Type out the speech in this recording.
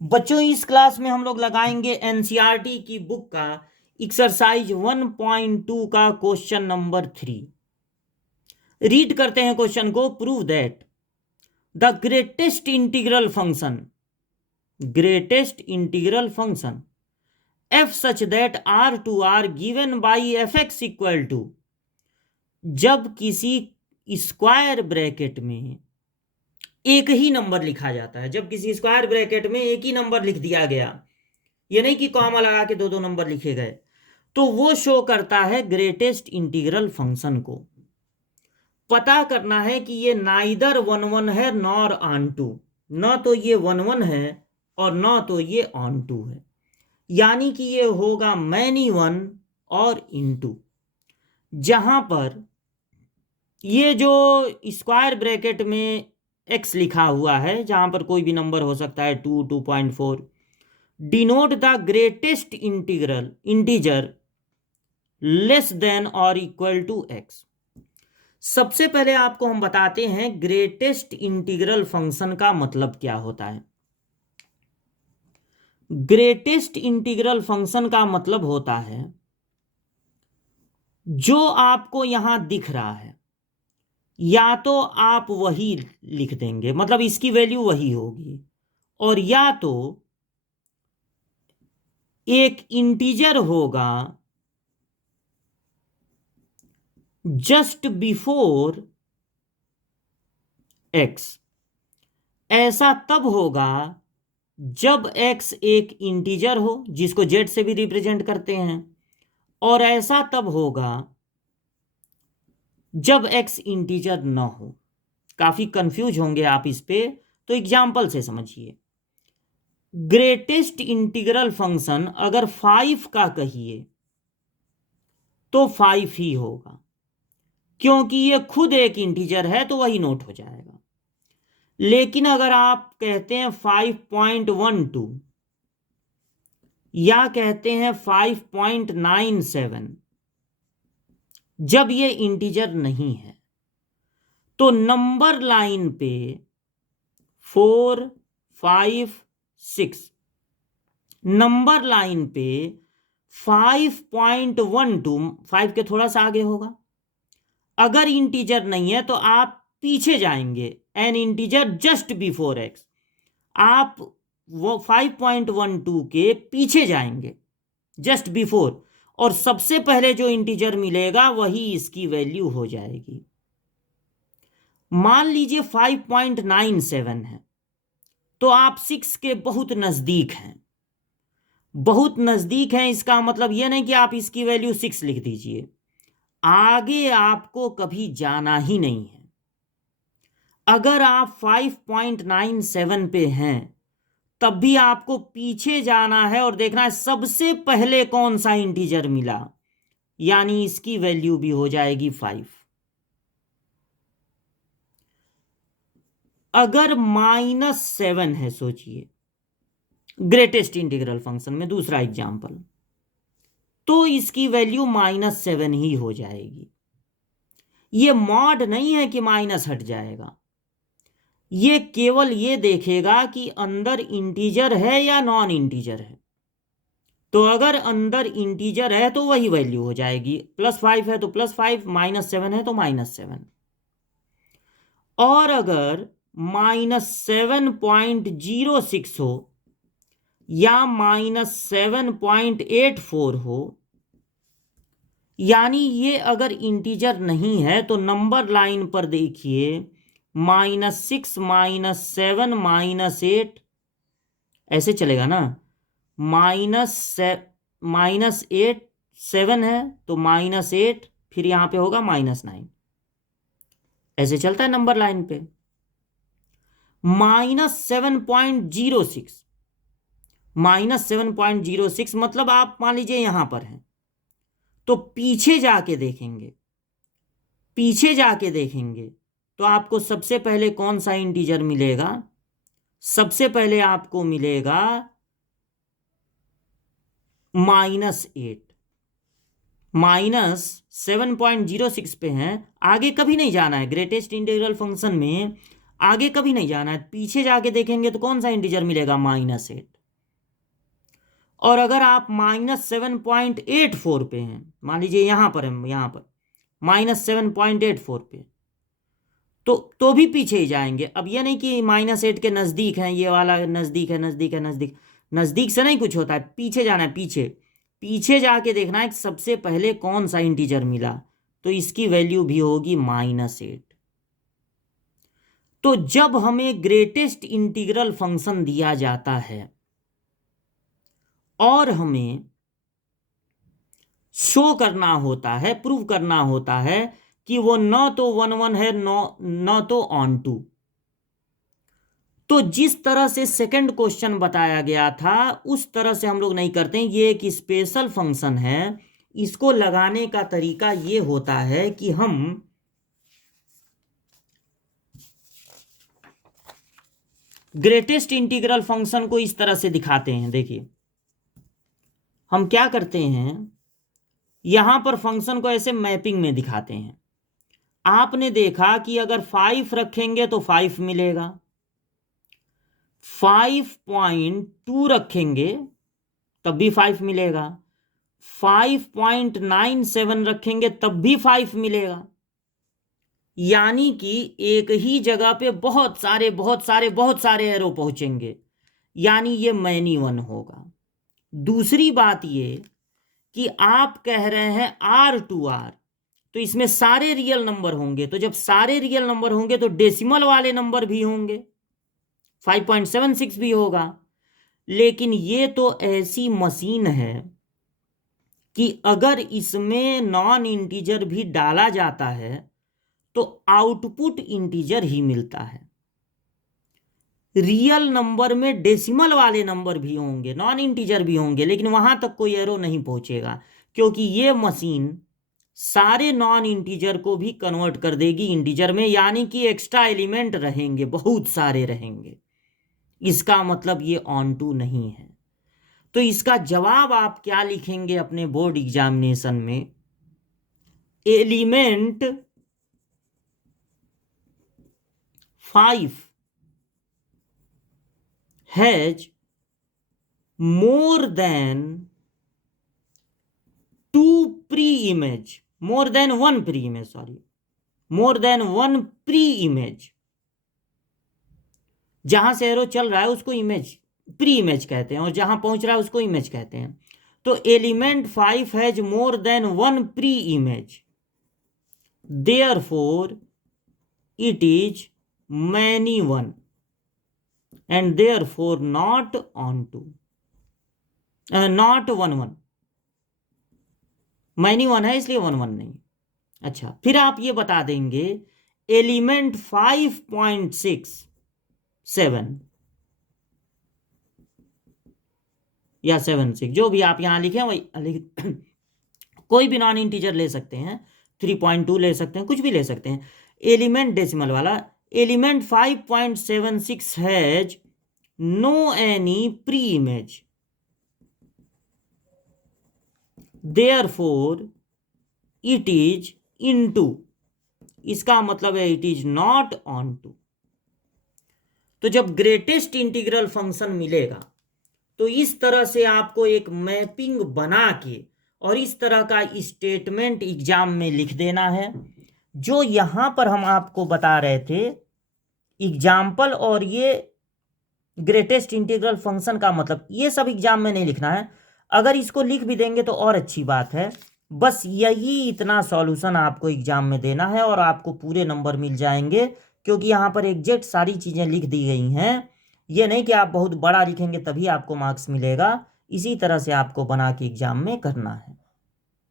बच्चों इस क्लास में हम लोग लगाएंगे एनसीईआरटी की बुक का एक्सरसाइज 1.2 का क्वेश्चन नंबर 3। रीड करते हैं क्वेश्चन को। Prove that the greatest integral function f such that r to r given by fx equal to, जब किसी स्क्वायर ब्रैकेट में एक ही नंबर लिखा जाता है, जब किसी स्क्वायर ब्रैकेट में एक ही नंबर लिख दिया गया, ये नहीं कि कॉमा लगा के दो दो नंबर लिखे गए, तो वो शो करता है ग्रेटेस्ट इंटीग्रल फंक्शन को। पता करना है कि ये नाइदर 1 1 है नॉर ऑन टू, न तो ये 1 1 है और न तो ये ऑन टू है, यानी कि ये होगा मैनी वन और इनटू। जहां पर ये जो स्क्वायर ब्रैकेट में x लिखा हुआ है, जहां पर कोई भी नंबर हो सकता है 2, 2.4, denote the greatest integer less than और इक्वल टू x। सबसे पहले आपको हम बताते हैं ग्रेटेस्ट इंटीग्रल फंक्शन का मतलब क्या होता है। ग्रेटेस्ट इंटीग्रल फंक्शन का मतलब होता है जो आपको यहां दिख रहा है, या तो आप वही लिख देंगे, मतलब इसकी वैल्यू वही होगी, और या तो एक इंटीजर होगा जस्ट बिफोर x। ऐसा तब होगा जब x एक इंटीजर हो, जिसको z से भी रिप्रेजेंट करते हैं, और ऐसा तब होगा जब x इंटीजर ना हो। काफी कंफ्यूज होंगे आप इस पे, तो एग्जाम्पल से समझिए। ग्रेटेस्ट इंटीग्रल फंक्शन अगर 5 का कहिए तो 5 ही होगा, क्योंकि ये खुद एक इंटीजर है तो वही नोट हो जाएगा। लेकिन अगर आप कहते हैं 5.12 या कहते हैं 5.97, जब ये इंटीजर नहीं है, तो नंबर लाइन पे 4, 5, 6, नंबर लाइन पे 5.12, 5 के थोड़ा सा आगे होगा। अगर इंटीजर नहीं है तो आप पीछे जाएंगे, N integer just before x, आप वो 5.12 के पीछे जाएंगे जस्ट बिफोर, और सबसे पहले जो इंटीजर मिलेगा वही इसकी वैल्यू हो जाएगी। मान लीजिए 5.97 है, तो आप 6 के बहुत नजदीक हैं। बहुत नजदीक हैं इसका मतलब यह नहीं कि आप इसकी वैल्यू 6 लिख दीजिए, आगे आपको कभी जाना ही नहीं है। अगर आप 5.97 पे हैं तब भी आपको पीछे जाना है और देखना है सबसे पहले कौन सा इंटीजर मिला, यानी इसकी वैल्यू भी हो जाएगी 5। अगर -7 है, सोचिए ग्रेटेस्ट इंटीग्रल फंक्शन में दूसरा एग्जाम्पल, तो इसकी वैल्यू -7 ही हो जाएगी। ये मॉड नहीं है कि माइनस हट जाएगा, ये केवल ये देखेगा कि अंदर इंटीजर है या नॉन इंटीजर है। तो अगर अंदर इंटीजर है तो वही वैल्यू हो जाएगी, +5 है तो +5, -7 है तो -7। और अगर -7.06 हो या -7.84 हो, यानी ये अगर इंटीजर नहीं है तो नंबर लाइन पर देखिए -6, -7, -8 ऐसे चलेगा ना। -8, 7 है तो -8, फिर यहां पे होगा -9, ऐसे चलता है नंबर लाइन पे। -7.06, -7.06 मतलब आप मान लीजिए यहां पर हैं, तो पीछे जाके देखेंगे, पीछे जाके देखेंगे तो आपको सबसे पहले कौन सा इंटीजर मिलेगा? सबसे पहले आपको मिलेगा -8। -7.06 पे हैं, आगे कभी नहीं जाना है। ग्रेटेस्ट इंटीग्रल फंक्शन में आगे कभी नहीं जाना है, पीछे जाके देखेंगे तो कौन सा इंटीजर मिलेगा, -8। और अगर आप -7.84 पे हैं, मान लीजिए यहां पर है, यहां पर -7.84 पे, तो भी पीछे ही जाएंगे। अब ये नहीं कि -8 के नज़दीक हैं, ये वाला नज़दीक है, नज़दीक है, नज़दीक, नज़दीक से नहीं कुछ होता है, पीछे जाना है, पीछे पीछे जाके देखना है कि सबसे पहले कौन सा इंटीजर मिला, तो इसकी वैल्यू भी होगी -8। तो जब हमें ग्रेटेस्ट इंटीग्रल फंक्शन दिया जाता है और हमें शो करना होता है, प्रूव करना होता है कि वो न तो 1 1 है, न तो ऑन टू, तो जिस तरह से सेकंड क्वेश्चन बताया गया था उस तरह से हम लोग नहीं करते हैं। ये एक स्पेशल फंक्शन है, इसको लगाने का तरीका ये होता है कि हम ग्रेटेस्ट इंटीग्रल फंक्शन को इस तरह से दिखाते हैं। देखिए हम क्या करते हैं, यहां पर फंक्शन को ऐसे मैपिंग में दिखाते हैं। आपने देखा कि अगर 5 रखेंगे तो 5 मिलेगा, 5.2 रखेंगे तब भी 5 मिलेगा, 5.97 रखेंगे तब भी 5 मिलेगा। यानी कि एक ही जगह पे बहुत सारे बहुत सारे बहुत सारे एरो पहुंचेंगे, यानी ये मैनी वन होगा। दूसरी बात ये कि आप कह रहे हैं R2R, तो इसमें सारे रियल नंबर होंगे, तो जब सारे रियल नंबर होंगे तो डेसिमल वाले नंबर भी होंगे, 5.76 भी होगा। लेकिन ये तो ऐसी मशीन है कि अगर इसमें नॉन इंटीजर भी डाला जाता है तो आउटपुट इंटीजर ही मिलता है। रियल नंबर में डेसिमल वाले नंबर भी होंगे, नॉन इंटीजर भी होंगे, लेकिन वहां तक कोई एरो नहीं पहुंचेगा, क्योंकि ये मशीन सारे नॉन इंटीजर को भी कन्वर्ट कर देगी इंटीजर में, यानी कि एक्स्ट्रा एलिमेंट रहेंगे, बहुत सारे रहेंगे। इसका मतलब ये ऑन टू नहीं है। तो इसका जवाब आप क्या लिखेंगे अपने बोर्ड एग्जामिनेशन में, element 5 has more then 2 pre image, more than 1 pre image, sorry, more than 1 pre image. जहां से एरो चल रहा है उसको इमेज, प्री इमेज कहते हैं, और जहां पहुंच रहा है उसको इमेज कहते हैं। तो element 5 has more than 1 pre image, therefore it is many one and therefore not onto, not 1 1, many one है इसलिए 1 1 नहीं। अच्छा, फिर आप ये बता देंगे एलिमेंट 5.67 या 76, जो भी आप यहां लिखे वही कोई भी नॉन इंटीजर ले सकते हैं, 3.2 ले सकते हैं, कुछ भी ले सकते हैं। एलिमेंट डेसिमल वाला, element 5.76 has no any pre image, therefore it is into, इसका मतलब है it is not onto. तो जब ग्रेटेस्ट इंटीग्रल फंक्शन मिलेगा तो इस तरह से आपको एक मैपिंग बना के और इस तरह का स्टेटमेंट एग्जाम में लिख देना है। जो यहां पर हम आपको बता रहे थे एग्जाम्पल और ये ग्रेटेस्ट इंटीग्रल फंक्शन का मतलब, ये सब एग्जाम में नहीं लिखना है। अगर इसको लिख भी देंगे तो और अच्छी बात है। बस यही इतना सॉल्यूशन आपको एग्जाम में देना है और आपको पूरे नंबर मिल जाएंगे, क्योंकि यहाँ पर एग्जैक्ट सारी चीज़ें लिख दी गई हैं। ये नहीं कि आप बहुत बड़ा लिखेंगे तभी आपको मार्क्स मिलेगा, इसी तरह से आपको बना के एग्जाम में करना है।